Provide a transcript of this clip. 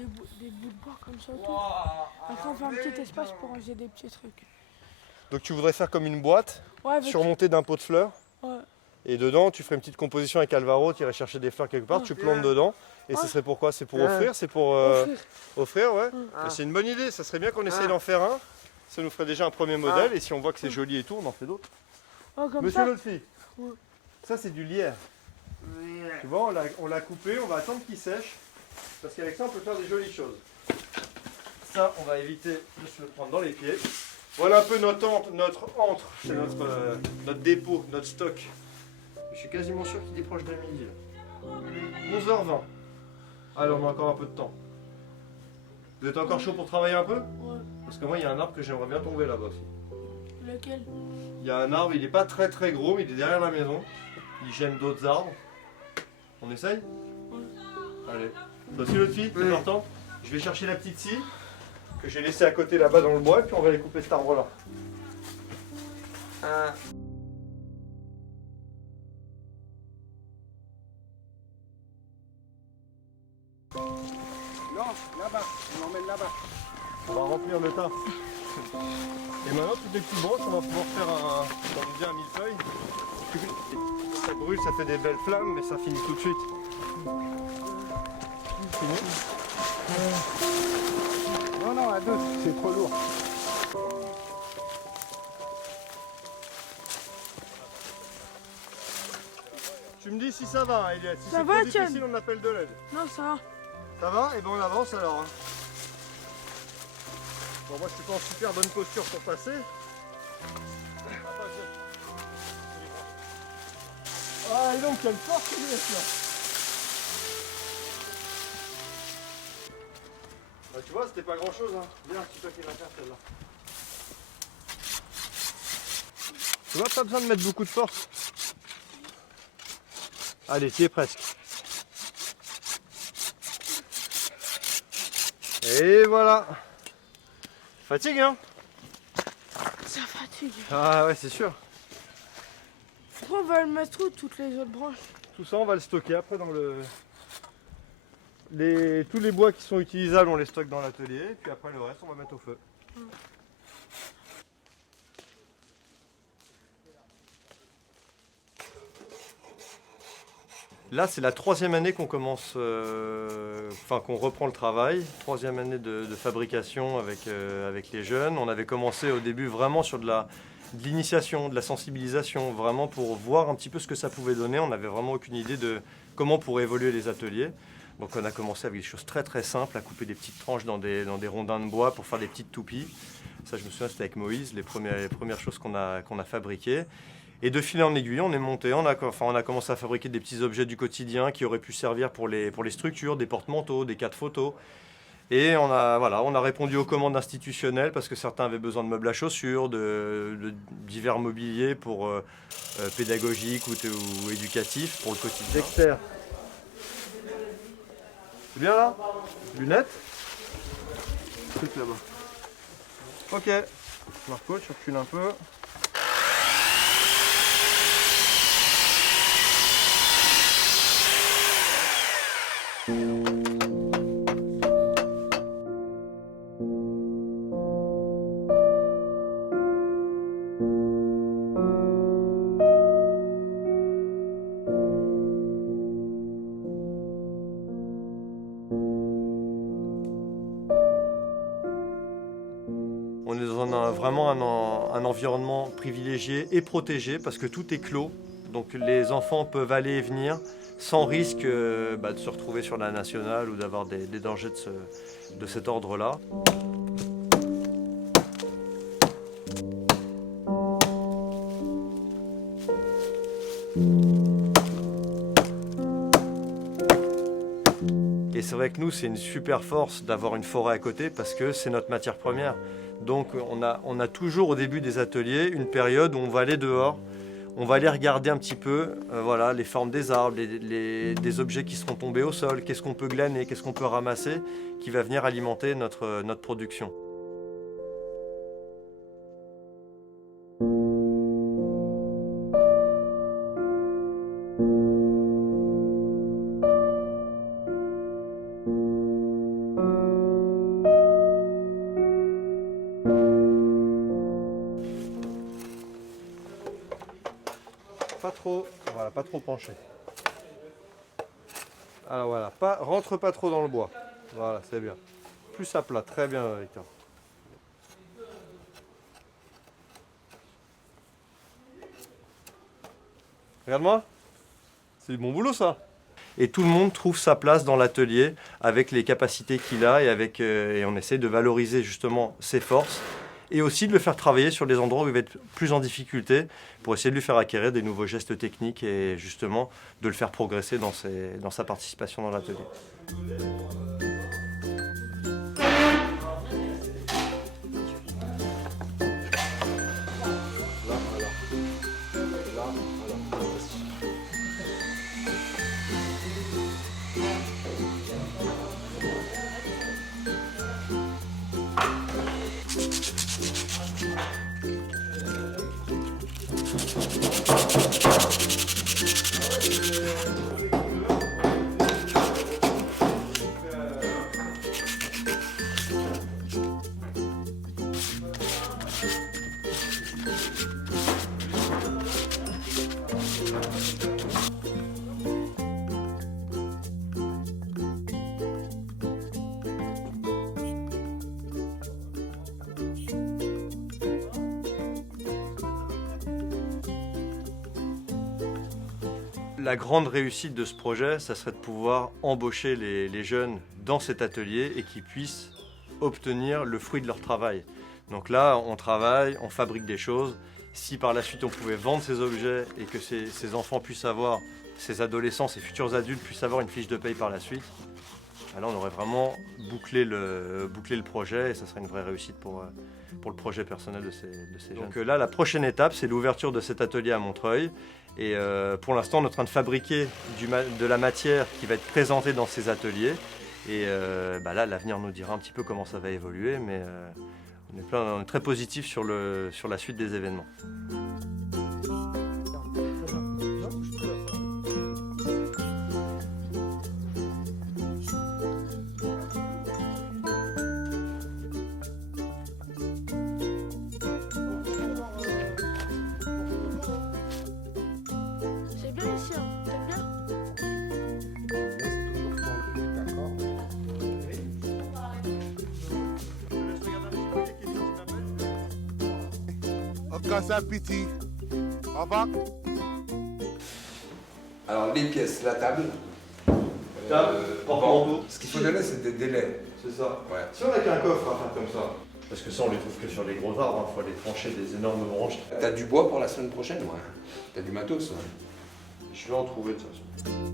des bouts de bois comme ça autour. Après on fait un petit espace pour ranger des petits trucs. Donc tu voudrais faire comme une boîte, Ouais, avec... surmontée d'un pot de fleurs. Ouais. Et dedans, tu ferais une petite composition avec Alvaro, tu irais chercher des fleurs quelque part, tu plantes dedans. Et ce serait pour quoi? C'est pour offrir? C'est pour offrir, ouais. Bah, c'est une bonne idée, ça serait bien qu'on essaye d'en faire un. Ça nous ferait déjà un premier modèle, et si on voit que c'est joli et tout, on en fait d'autres. Monsieur Lotfi, ça c'est du lierre. Tu vois, on l'a coupé, on va attendre qu'il sèche, parce qu'avec ça on peut faire des jolies choses. Ça, on va éviter de se le prendre dans les pieds. Voilà un peu notre antre, c'est notre dépôt, notre stock. Je suis quasiment sûr qu'il est proche de midi. 11h20. Allez, on a encore un peu de temps. Vous êtes encore chaud pour travailler un peu? Ouais. Parce que moi, il y a un arbre que j'aimerais bien tomber là-bas aussi. Lequel? Il y a un arbre, il n'est pas très très gros, mais il est derrière la maison. Il gêne d'autres arbres. On essaye? Ouais. Allez. Toi aussi, l'autre fille, t'es partant? Je vais chercher la petite scie que j'ai laissée à côté là-bas dans le bois, et puis on va aller couper cet arbre-là. Non, là-bas, on l'emmène là-bas. On va remplir le tas. Et maintenant, toutes les petites broches, on va pouvoir faire un millefeuille. Ça brûle, ça fait des belles flammes, mais ça finit tout de suite. Fini. Non, à deux, c'est trop lourd. Tu me dis si ça va, Elias. Si Ça c'est va, trop Tiens. difficile, on appelle de l'aide. Non, ça va. Ça va? Et ben on avance alors. Bon, moi je suis pas en super bonne posture pour passer. Ah, et donc quelle force qu'il laisse là! Bah, tu vois, c'était pas grand chose, hein. Viens, c'est toi qui vas faire celle-là. Tu vois, pas besoin de mettre beaucoup de force. Allez, t'y es presque. Et voilà. Fatigue, hein? Ça fatigue. Ah ouais, c'est sûr. Après, on va le mettre où, toutes les autres branches? Tout ça, on va le stocker après dans tous les bois qui sont utilisables, on les stocke dans l'atelier. Et puis après, le reste, on va mettre au feu. Là, c'est la 3e année qu'on commence, qu'on reprend le travail. 3e année de fabrication avec les jeunes. On avait commencé au début vraiment sur de l'initiation, de la sensibilisation, vraiment pour voir un petit peu ce que ça pouvait donner. On n'avait vraiment aucune idée de comment pourraient évoluer les ateliers. Donc on a commencé avec des choses très très simples, à couper des petites tranches dans des rondins de bois pour faire des petites toupies. Ça, je me souviens, c'était avec Moïse, les premières choses qu'on a fabriquées. Et de fil en aiguille, on est monté, on a commencé à fabriquer des petits objets du quotidien qui auraient pu servir pour les structures, des porte-manteaux, des cadres photos. Et on a répondu aux commandes institutionnelles parce que certains avaient besoin de meubles à chaussures, de divers mobiliers pour pédagogiques ou éducatifs pour le quotidien. Dexter. C'est bien là? Lunettes? Truc là-bas. Ok. Marco, tu recules un peu. On est dans vraiment un environnement privilégié et protégé parce que tout est clos. Donc les enfants peuvent aller et venir sans risque de se retrouver sur la nationale ou d'avoir des dangers de cet ordre-là. Et c'est vrai que nous, c'est une super force d'avoir une forêt à côté parce que c'est notre matière première. Donc on a toujours au début des ateliers une période où on va aller dehors, on va aller regarder un petit peu les formes des arbres, des objets qui seront tombés au sol, qu'est-ce qu'on peut glaner, qu'est-ce qu'on peut ramasser qui va venir alimenter notre production. trop, voilà, pas trop penché. Alors voilà, rentre pas trop dans le bois. Voilà, c'est bien. Plus à plat, très bien Victor. Regarde-moi, c'est du bon boulot ça. Et tout le monde trouve sa place dans l'atelier avec les capacités qu'il a et on essaie de valoriser justement ses forces et aussi de le faire travailler sur des endroits où il va être plus en difficulté pour essayer de lui faire acquérir des nouveaux gestes techniques et justement de le faire progresser dans sa participation dans l'atelier. La grande réussite de ce projet, ça serait de pouvoir embaucher les jeunes dans cet atelier et qu'ils puissent obtenir le fruit de leur travail. Donc là, on travaille, on fabrique des choses. Si par la suite on pouvait vendre ces objets et que ces enfants puissent avoir, ces adolescents, ces futurs adultes puissent avoir une fiche de paye par la suite, alors on aurait vraiment bouclé le projet et ça serait une vraie réussite pour le projet personnel de ces jeunes. Donc là, la prochaine étape, c'est l'ouverture de cet atelier à Montreuil. Et pour l'instant, on est en train de fabriquer de la matière qui va être présentée dans ces ateliers. Et là, l'avenir nous dira un petit peu comment ça va évoluer, mais on est très positif sur la suite des événements. C'est bien ici, hein. T'aimes bien? Laisse toujours tendu, d'accord? Aucun ça, petit. Au revoir. Alors les pièces, la table. porte-manteau. Ce qu'il faut donner, c'est des délais. C'est ça. Ouais. Si on avait qu'un coffre à faire comme ça, parce que ça on les trouve que sur les gros arbres, il faut aller trancher des énormes branches. T'as du bois pour la semaine prochaine, ouais. T'as du matos, ouais. Je vais en trouver de toute façon.